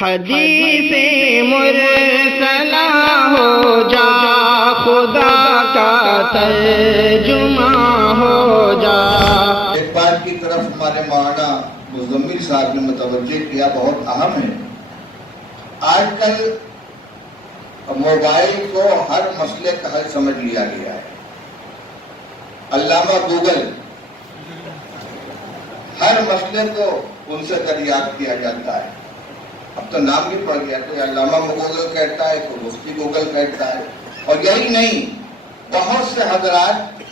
حدیث مرسلہ ہو جا، خدا کا ترجمہ ہو جا۔ ایک بات کی طرف ہمارے مولانا مزمل صاحب نے متوجہ کیا، بہت اہم ہے۔ آج کل موبائل کو ہر مسئلے کا حل سمجھ لیا گیا ہے۔ علامہ گوگل، ہر مسئلے کو ان سے دریافت کیا جاتا ہے۔ اب تو نام بھی پڑ گیا، کوئی علامہ گوگل کہتا ہے، کوئی مفتی گوگل کہتا ہے۔ اور یہی نہیں، بہت سے حضرات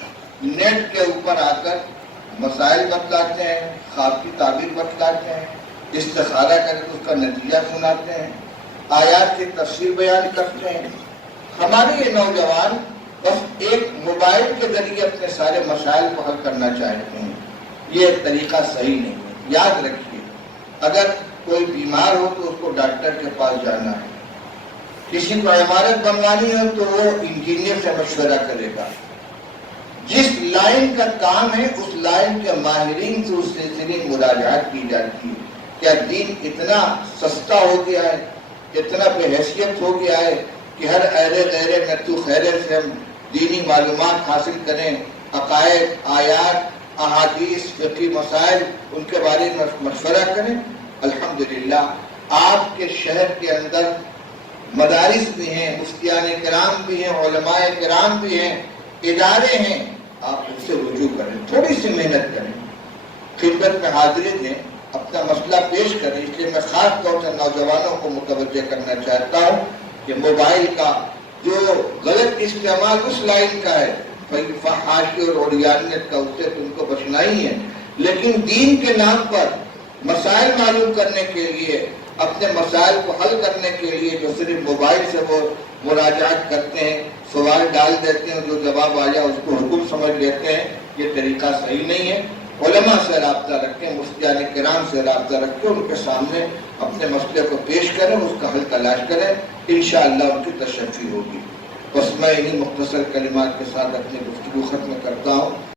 نیٹ کے اوپر آ کر مسائل بتلاتے ہیں، خواب کی تعبیر بتلاتے ہیں، استخارہ کر کے اس کا نتیجہ سناتے ہیں، آیات کی تفسیر بیان کرتے ہیں۔ ہمارے یہ نوجوان بس ایک موبائل کے ذریعے اپنے سارے مسائل کو حل کرنا چاہتے ہیں۔ یہ طریقہ صحیح نہیں ہے۔ یاد رکھیے، اگر کوئی بیمار ہو تو اس کو ڈاکٹر کے پاس جانا ہے، کسی کو عمارت بنوانی ہو تو وہ انجینئر سے مشورہ کرے گا۔ جس لائن کا کام ہے اس لائن کے ماہرین سے اس سلسلے مراجعات کی جاتی ہے۔ کیا دین اتنا سستا ہو گیا ہے، اتنا بے حیثیت ہو گیا ہے کہ ہر ایرے غیرے نتو خیرے سے ہم دینی معلومات حاصل کریں، عقائد، آیات، احادیث، فقہی مسائل ان کے بارے میں مشورہ کریں؟ الحمدللہ آپ کے شہر کے اندر مدارس بھی ہیں، مفتیان کرام بھی ہیں، علماء کرام بھی ہیں، ادارے ہیں، آپ ان سے رجوع کریں، تھوڑی سی محنت کریں، خدمت میں حاضری دیں، اپنا مسئلہ پیش کریں۔ اس لیے میں خاص طور سے نوجوانوں کو متوجہ کرنا چاہتا ہوں کہ موبائل کا جو غلط استعمال اس لائن کا ہے، فحاشی اور عریانیت کا، اس سے تم کو بچنا ہی ہے۔ لیکن دین کے نام پر مسائل معلوم کرنے کے لیے، اپنے مسائل کو حل کرنے کے لیے جو صرف موبائل سے وہ مراجعات کرتے ہیں، سوال ڈال دیتے ہیں، جو جواب آ جائے اس کو حکم سمجھ لیتے ہیں، یہ طریقہ صحیح نہیں ہے۔ علماء سے رابطہ رکھیں، مفتیان کرام سے رابطہ رکھیں، ان کے سامنے اپنے مسئلے کو پیش کریں، اس کا حل تلاش کریں، انشاءاللہ ان کی تشفی ہوگی۔ بس میں انہی مختصر کلمات کے ساتھ اپنی گفتگو ختم کرتا ہوں۔